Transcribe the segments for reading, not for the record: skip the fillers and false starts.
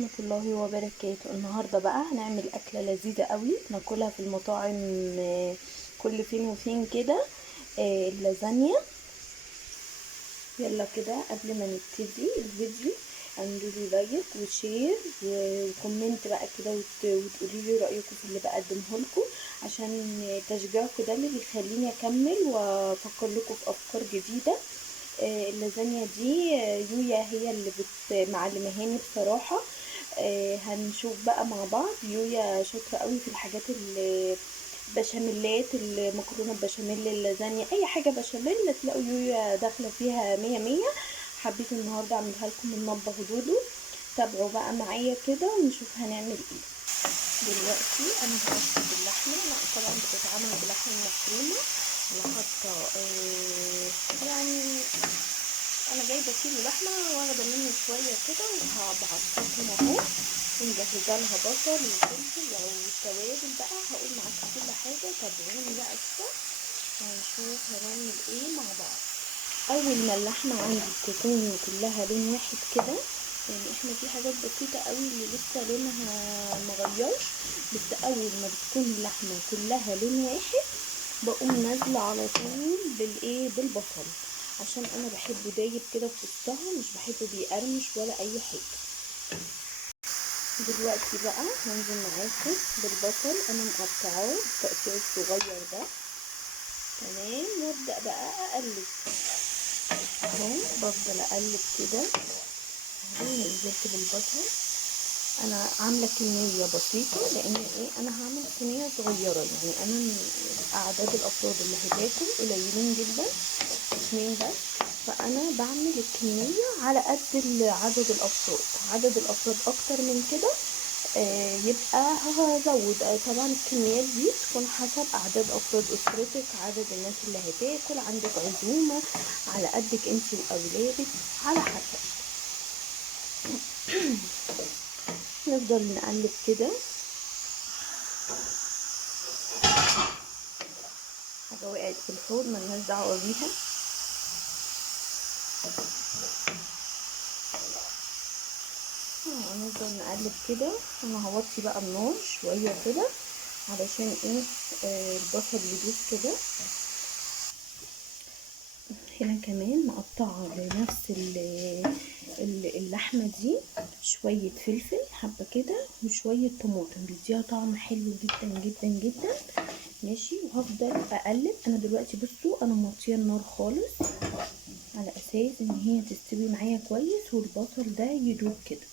ورحمة الله وبركاته. النهاردة بقى هنعمل أكلة لذيذة قوي ناكلها في المطاعم كل فين وفين كده، اللازانيا. يلا كده قبل ما نبتدي الفيديو اعملولي لايك وشير وكومنت بقى كده وتقوليلي رأيكم في اللي بقدمه لكم، عشان تشجيعكم ده اللي بيخليني اكمل وافكر لكم في افكار جديدة. اللازانيا دي يويا هي اللي معلمهاني بصراحة. هنشوف بقى مع بعض. يويا شاطرة قوي في الحاجات البشاميلات، المكرونة البشاميل، اللازانيا، اي حاجة بشاميل تلاقوا يويا داخلة فيها مية مية. حبيت النهاردة اعملها لكم من مطبخ دودو. تابعوا بقى معايا كده ونشوف هنعمل ايه. دلوقتي انا هرص اللحمة، طبعا بتتعمل بلحمة مفرومة. انا حاطه يعني انا جايبه كيلو لحمه واخده منه شويه كده وهبعصقهم اهو، ونجهزه لها بصل وفلفل والتوابل بقى. هقول معاكم كل حاجه، تابعوني بقى كده ونشوف هنعمل ايه مع بعض. اول ما اللحمه عندي تكون كلها لون واحد كده، يعني احنا في حاجات بسيطه قوي اللي لسه لونها مغيرش، بس اول ما بتكون اللحمه كلها لون واحد بقوم نازله على طول بالبصل، عشان انا بحبه دايب كده في وسطها، مش بحبه بيقرمش ولا اي حاجه. دلوقتي بقى هنزل معاكم بالبصل، انا مقطعاه التقطيع الصغير ده تمام، وابدا بقى اقلب اهو، بفضل اقلب كده. نزلت بالبصل، انا عامله كميه بسيطه لان انا هعمل كميه صغيره، يعني انا اعداد الافراد اللي هتاكل قليلين جدا، 2 بس، فانا بعمل الكميه على قد عدد الافراد. عدد الافراد اكتر من كده يبقى هزود. طبعا الكميات دي تكون حسب اعداد افراد اسرتك، عدد الناس اللي هتاكل، عندك عزومه على قدك انت واولادك، على حسب. نفضل نقلب كده. حاجه وقعت في الحوض ملناش دعوه بيها. هنفضل نقلب كده. انا هوطي بقى النار شويه كده علشان البصل يدوب كده. هنا كمان مقطعه لنفس اللحمه دي شويه فلفل حبه كده وشويه طماطم، بيديها طعم حلو جدا جدا جدا. ماشي، وهفضل اقلب. انا دلوقتي بصوا انا موطيه النار خالص على اساس ان هي تستوي معايا كويس والبصل ده يدوب كده.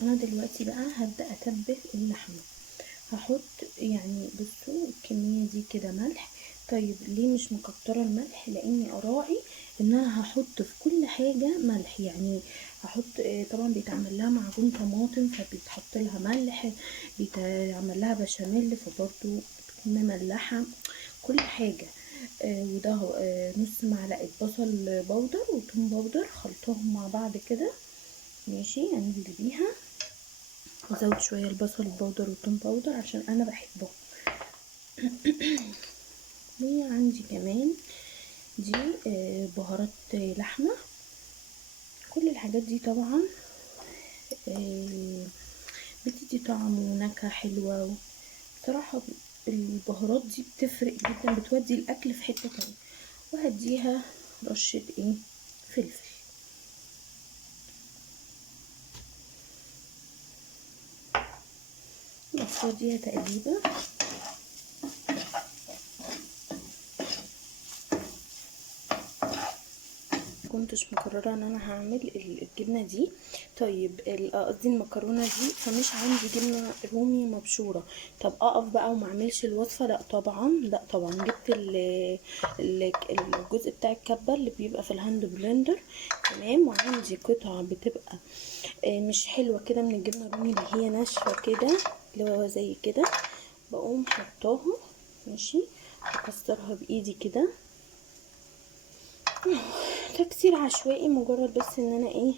انا دلوقتي بقى هبدا اتبل اللحمه. هحط يعني بصوا الكميه دي كده ملح. طيب ليه مش مكتره الملح؟ لاني اراعي ان انا هحط في كل حاجه ملح، يعني هحط طبعا بيتعمل لها معجون طماطم فبيتحط لها ملح، بيتعمل لها بشاميل فبرضو بتكون مملحه كل حاجه. وده نص معلقه بصل بودر وثوم بودر، خلطهم مع بعض كده. ماشي، انزل بيها وازود شويه البصل البودر والثوم باودر عشان انا بحبه. عندي كمان دي بهارات لحمه. كل الحاجات دي طبعا بتدي طعم ونكهه حلوه. بصراحه البهارات دي بتفرق جدا، بتودي الاكل في حته تانية. وهديها رشه فلفل. بس وديها تقليبه. كنتش مقرره ان انا هعمل الجبنه دي. طيب قصدي المكرونه دي، فمش عندي جبنه رومي مبشوره. طب اقف بقى وما اعملش الوصفه؟ لا طبعا، لا طبعا. جبت الجزء بتاع الكبه اللي بيبقى في الهاند بلندر تمام، وعندي قطعه بتبقى مش حلوه كده من الجبنه الرومي اللي هي ناشفه كده، اللي هو زي كده، بقوم حطاها. ماشي، بكسرها بايدي كده تكسير عشوائي، مجرد بس ان انا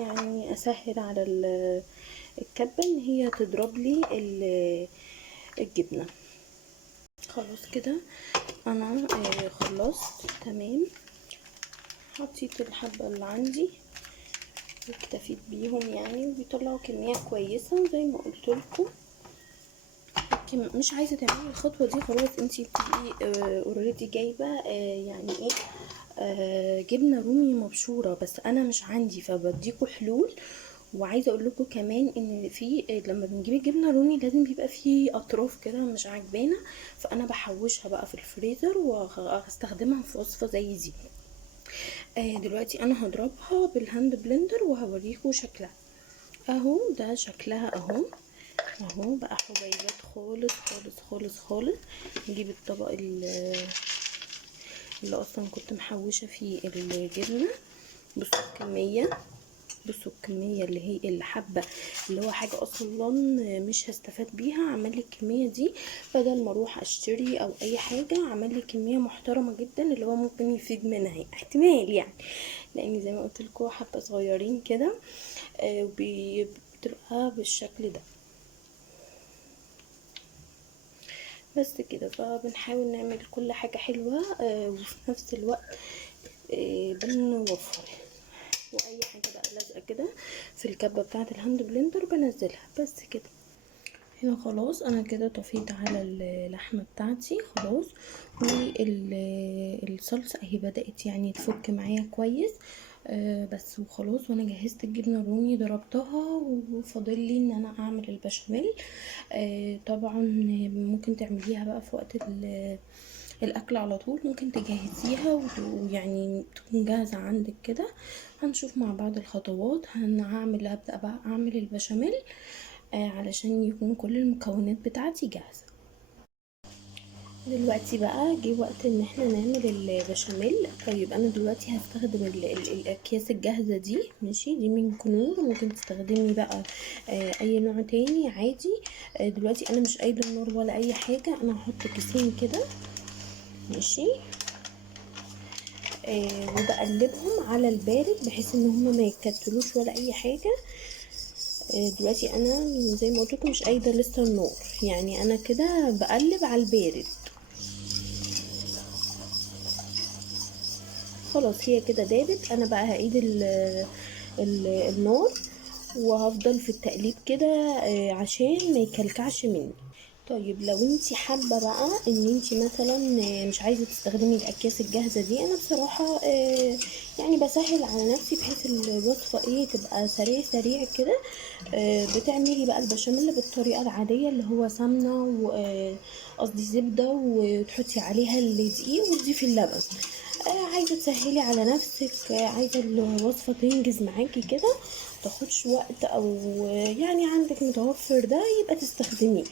يعني اسهل على الكبه ان هي تضرب لي الجبنه. خلاص كده انا خلصت تمام. حطيت الحبه اللي عندي اكتفيت بيهم يعني، وبيطلعوا كميه كويسه زي ما قلت لكم. مش عايزه تعملي الخطوه دي خلاص، انتي بتبقي اوريدي جايبه يعني ايه جبنه رومي مبشوره، بس انا مش عندي فبديكوا حلول. وعايزه اقول لكم كمان ان في لما بنجيب الجبنه الرومي لازم بيبقى في اطراف كده مش عجبانه، فانا بحوشها بقى في الفريزر وهستخدمها في وصفه زي دي. دلوقتي انا هضربها بالهاند بلندر وهوريكم شكلها اهو. ده شكلها اهو، اهو بقى حبيبات خالص خالص خالص خالص. نجيب الطبق اللي اصلا كنت محوشه فيه الجبنه. بصوا الكميه، بصوا الكميه اللي هي اللي حابه اللي هو حاجه اصلا مش هستفاد بيها، عمل لي الكميه دي بدل ما اروح اشتري او اي حاجه. عمل لي كميه محترمه جدا اللي هو ممكن يفيد منها احتمال يعني، لان زي ما قلت لكم حبه صغيرين كده بتبقى بالشكل ده. بس كده، فبنحاول نعمل كل حاجة حلوة وفي نفس الوقت بنوفر. واي حاجة بقى لازقة كده في الكبة بتاعة الهاند بلندر بنزلها بس كده. هنا خلاص انا كده طفيت على اللحمة بتاعتي خلاص، والصلصة اهي بدأت يعني تفك معايا كويس. بس وخلاص، وانا جهزت الجبنه الرومي ضربتها، وفاضل لي ان انا اعمل البشاميل. طبعا ممكن تعمليها بقى في وقت الاكل على طول، ممكن تجهزيها ويعني تكون جاهزه عندك كده. هنشوف مع بعض الخطوات. هبدا بقى اعمل البشاميل علشان يكون كل المكونات بتاعتي جاهزه. دلوقتي بقى جه وقت ان احنا نعمل البشاميل. طيب انا دلوقتي هستخدم الاكياس الجاهزه دي، ماشي، دي من كنور، ممكن تستخدمي بقى اي نوع تاني عادي. دلوقتي انا مش قايده النار ولا اي حاجه، انا هحط كيسين كده ماشي. وبقلبهم على البارد بحيث ان هما ما يتكتلوش ولا اي حاجه. دلوقتي انا زي ما قلت لكم مش قايده لسه النار، يعني انا كده بقلب على البارد. خلاص هي كده دابت. انا بقى هعيد النار وهفضل في التقليب كده عشان ما يكلكعش مني. طيب لو انتي حابه بقى ان انتي مثلا مش عايزه تستخدمي الاكياس الجاهزه دي، انا بصراحه يعني بسهل على نفسي بحيث الوصفه ايه تبقى سريع سريع كده. بتعملي بقى البشاميل بالطريقه العاديه اللي هو سمنه قصدي زبده، وتحطي عليها الدقيق وتضيفي اللبن. عايزه تسهلي على نفسك، عايزه الوصفه تنجز معاكي كده متاخدش وقت، او يعني عندك متوفر ده يبقى تستخدميه.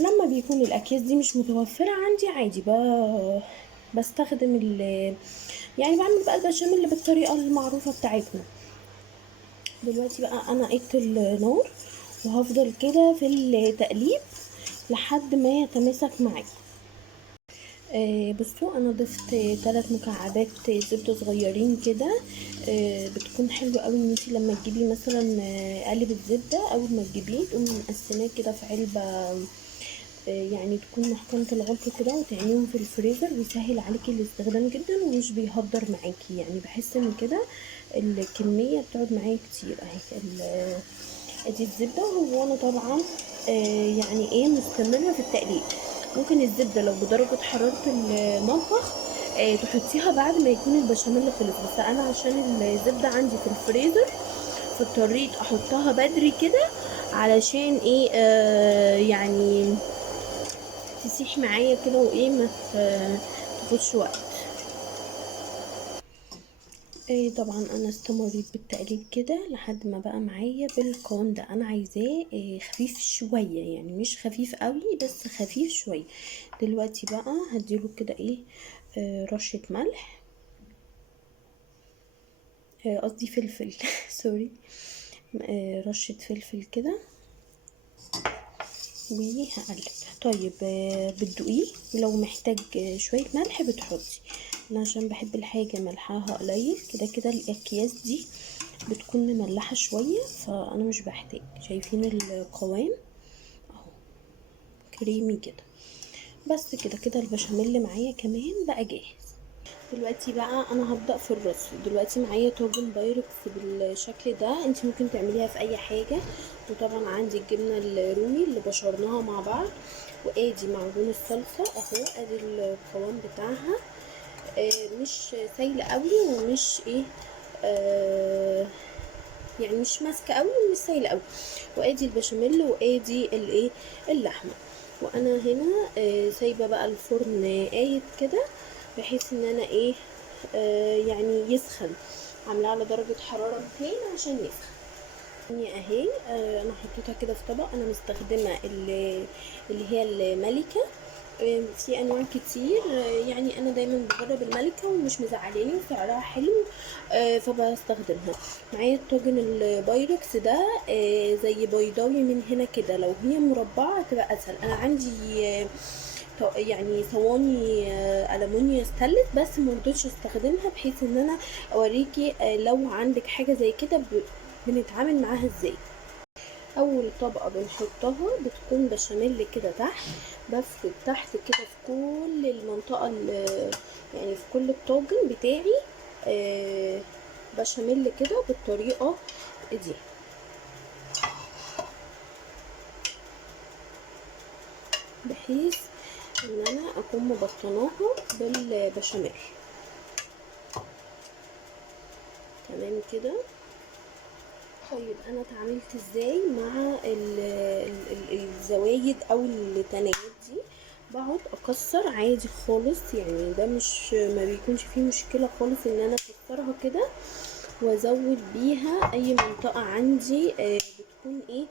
لما بيكون الاكياس دي مش متوفره عندي عادي بقى بستخدم يعني بعمل بقى البشاميل بالطريقه المعروفه بتاعتنا. دلوقتي بقى انا قيدت النار وهفضل كده في التقليب لحد ما يتماسك معايا. بصوا انا ضفت 3 مكعبات زبده صغيرين كده. بتكون حلوه قوي ان انتي لما تجيبي مثلا قالب الزبده اول ما تجيبيه تقومي مقسماه كده في علبه، يعني تكون محكمه الغلق كده، وتعينيهم في الفريزر، بيسهل عليكي الاستخدام جدا ومش بيهدر معاكي. يعني بحس ان كده الكميه بتقعد معايا كتير. اهي ادي الزبده. وانا طبعا يعني ايه مستمره في التقليب. ممكن الزبده لو بدرجه حراره المطبخ تحطيها بعد ما يكون البشاميل خلص، بس انا عشان الزبده عندي في الفريزر فاضطريت احطها بدري كده علشان ايه يعني تسيح معايا كده وايه ما تاخدش وقت. طبعا انا استمريت بالتقليب كده لحد ما بقى معايا بالقوام ده. انا عايزاه خفيف شويه، يعني مش خفيف قوي بس خفيف شويه. دلوقتي بقى هديله كده ايه رشه ملح، قصدي فلفل سوري. رشه فلفل كده وهقلب. طيب بتدوقيه لو محتاج شويه ملح بتحطي. انا عشان بحب الحاجه ملحها قليل كده كده الاكياس دي بتكون مملحه شويه، فانا مش بحتاج. شايفين القوام اهو كريمي كده. بس كده كده البشاميل معايا كمان بقى جاهز. دلوقتي بقى انا هبدأ في الرز. دلوقتي معايا طاجن بايركس بالشكل ده، انت ممكن تعمليها في اي حاجة. وطبعا عندي الجبنة الرومي اللي بشرناها مع بعض، وادي معجون الصلصة اهو، ادي القوام بتاعها. مش سايلة قوي ومش ايه، يعني مش ماسكه قوي ومش سايله قوي. وادي البشاميل وادي الايه، اللحمه. وانا هنا سايبه بقى الفرن قايد كده، بحيث ان انا ايه، يعني يسخن. عاملاه على درجه حراره 200 عشان يسخن. اهي انا حطيتها كده في طبق. انا مستخدمه اللي هي الملكه. في انواع كتير، يعني انا دايما بجرب الملكه ومش مزعلاني وسعرها حلو، فبستخدمها. معايا الطاجن البايركس ده، زي بيضاوي من هنا كده، لو هي مربعه تبقى اسهل. انا عندي يعني صواني ألمونيا ستانلس، بس مرضتش استخدمها، بحيث ان انا اوريكي لو عندك حاجه زي كده بنتعامل معاها ازاي. اول طبقه بنحطها بتكون بشاميل كده تحت، بفرد تحت كده في كل المنطقه يعني في كل الطاجن بتاعي بشاميل كده بالطريقه دي، بحيث ان انا اكون مبطناها بالبشاميل. تمام كده. طيب انا اتعاملت ازاي مع الزوايد او التنايات دي؟ بقعد اكسر عادي خالص، يعني ده مش ما بيكونش فيه مشكله خالص ان انا اكسرها كده، وازود بيها اي منطقه عندي بتكون ايه،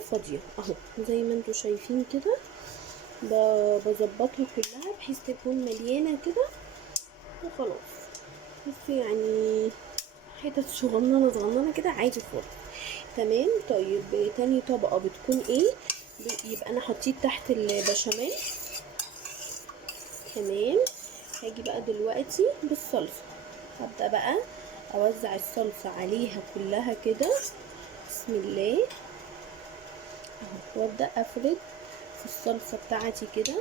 فاضيه اهو، زي ما انتوا شايفين كده. بظبطها كلها بحيث تكون مليانه كده وخلاص. بس يعني حتت صغننه صغننه كده عادي خالص. تمام. طيب تاني طبقة بتكون ايه؟ يبقى انا حطيت تحت البشاميل. تمام. هاجي بقى دلوقتي بالصلصة، هبدأ بقى اوزع الصلصة عليها كلها كده، بسم الله اهو، وابدأ افرد في الصلصة بتاعتي كده،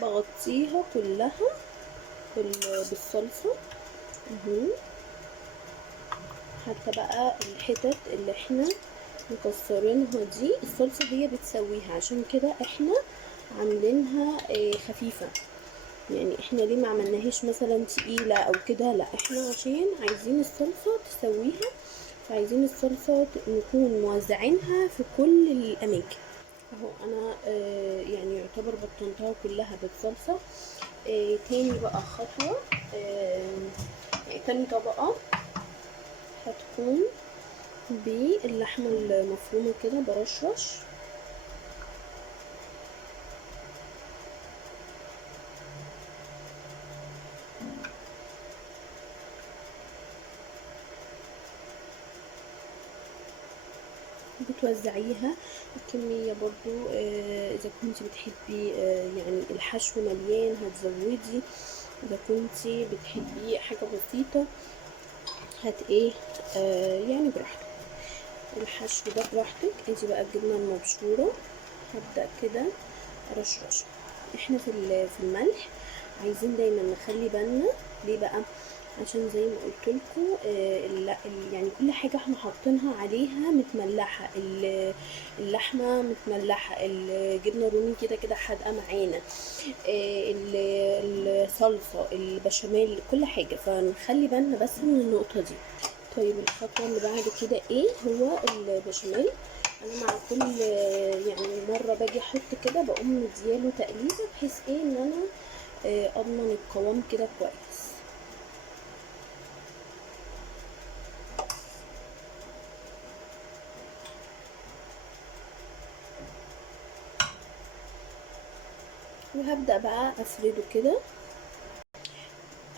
بغطيها كلها بالصلصة اهو. حتى بقى الحتت اللي احنا مكسرينها دي الصلصة هي بتسويها، عشان كده احنا عاملينها خفيفة. يعني احنا ليه ما عملناهاش مثلا تقيلة او كده؟ لا، احنا عشان عايزين الصلصة تسويها، فعايزين الصلصة نكون موزعينها في كل الاماكن اهو. انا يعني يعتبر بطنتها كلها بالصلصة. تاني بقى خطوة، تاني طبقة هتكون باللحمة المفرومة كده، برشرش بتوزعيها الكمية برضو. اذا كنت بتحبي يعني الحشو مليان هتزودي، اذا كنت بتحبي حاجة بسيطة هت ايه، يعني براحتك. الحشو ده براحتك. ادي بقى الجبنة المبشورة، هبدأ كده رشرش. احنا في الملح عايزين دايما نخلي بالنا. ليه بقى؟ عشان زي ما قلت لكم يعني كل حاجه احنا حاطينها عليها متملحه، اللحمه متملحه، الجبنه الرومي كده كده حادقه معانا، الصلصه، البشاميل، كل حاجه، فنخلي بالنا بس من النقطه دي. طيب الخطوه اللي بعد كده ايه؟ هو البشاميل. انا مع كل يعني مره باجي احط كده بقوم مدياله تقليبه، بحيث ايه ان انا اضمن القوام كده كويس. وهبدأ بقى افرده كده.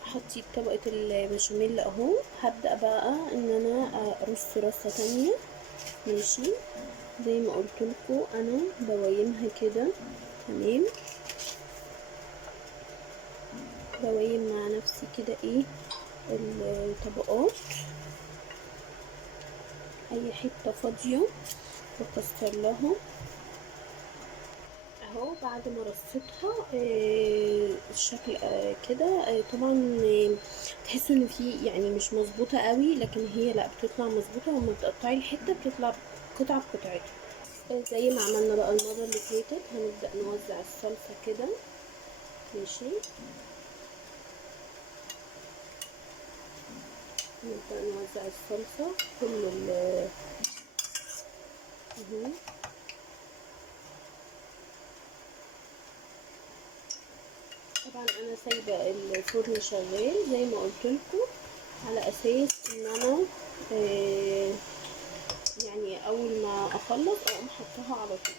حطيت طبقة البشاميل اهو، هبدأ بقى ان انا ارص رصة تانية. ماشي، زي ما قلت لكم انا بوايمها كده. تمام، بوايم مع نفسي كده ايه الطبقات، اي حتة فاضية بكسر لها اهو بعد ما رصيتها الشكل كده طبعا تحسوا ان في يعني مش مظبوطه قوي، لكن هي لا بتطلع مظبوطه، ولما بتقطعي الحته بتطلع قطعه بقطعتها. زي ما عملنا بقى المره اللي فاتت هنبدا نوزع الصلصه كده. ماشي، نبدا نوزع الصلصه كل اهو. طبعا انا سايبه الفرن شغال زي ما قلت لكم، على اساس ان انا يعني اول ما اخلص اقوم حطها على طول.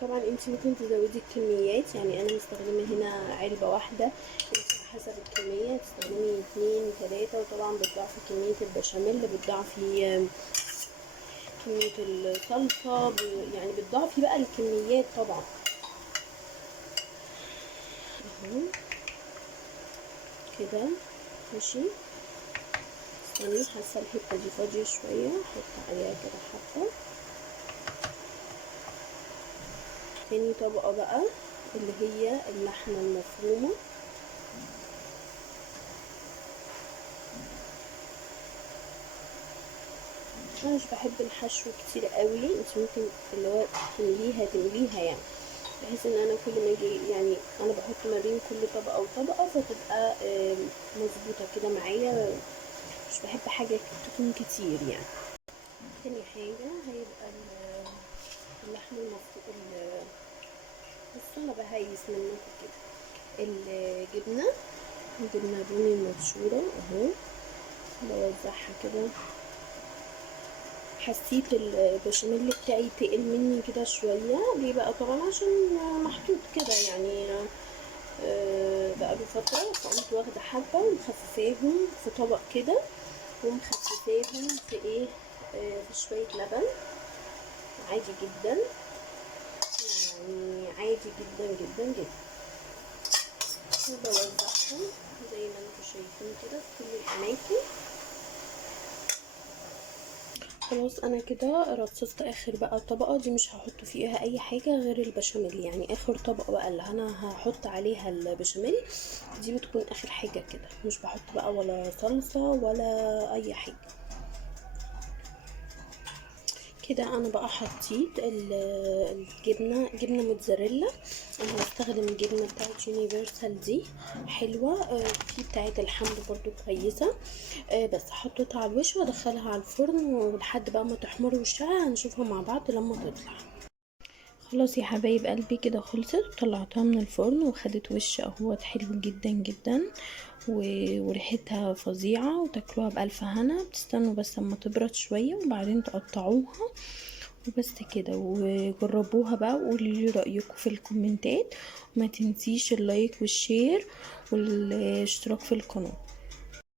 طبعا انت ممكن تزودي الكميات، يعني انا مستخدمه هنا علبه واحده، انت حسب الكميه تستخدمي 2 3، وطبعا بتضاعفي كميه البشاميل، بتضاعفي كميه الصلصه، يعني بتضاعفي بقى الكميات طبعا. اهو كده ماشي. استني، حاسه الحته دي فاضيه شويه، احط عليها كده حبه. تاني طبقه بقى اللي هي اللحمه المفرومه. انا مش بحب الحشو كتير قوي، انت ممكن اللي هو تمليها يعني، بحيث ان انا كل ما اجي يعني انا بحط ما بين كل طبقه وطبقه فتبقى مظبوطه كده معايا، مش بحب حاجه تكون كتير يعني. تاني حاجه هيبقى اللحم المفروم. بصوا انا بهيس منكم كده. الجبنه الرومي المبشوره اهو، بوزعها كده. حسيت البشاميل بتاعي تقل مني كده شويه، ليه بقى؟ طبعا عشان محطوط كده يعني بقاله فتره، فقمت واخده حبه ومخففاهم في طبق كده، ومخففاهم في ايه في شويه لبن عادي جدا، يعني عادي جدا جدا جدا. وبوزعهم زي ما انتم شايفين كده في كل الاماكن. خلاص انا كده رصصت اخر بقى طبقه، دي مش هحط فيها اي حاجه غير البشاميل، يعني اخر طبقه بقى اللي انا هحط عليها البشاميل دي بتكون اخر حاجه كده، مش بحط بقى ولا صلصه ولا اي حاجه. كده انا بقى حطيت جبنه موتزاريلا. انا هستخدم الجبنه بتاعت يونيفرسال دي، حلوه في بتاعت الحمد برضو كويسه. بس حطيتها على الوش وادخلها على الفرن، ولحد بقى ما تحمر وشها هنشوفها مع بعض لما تطلع. خلاص يا حبايب قلبي كده خلصت، وطلعتها من الفرن وخدت وش اهوت حلو جدا جدا، وريحتها فظيعه، وتاكلوها بالف هنا. بتستنوا بس اما تبرد شويه وبعدين تقطعوها وبس كده، وجربوها بقى وقولوا لي رايكم في الكومنتات، وما تنسيش اللايك والشير والاشتراك في القناه.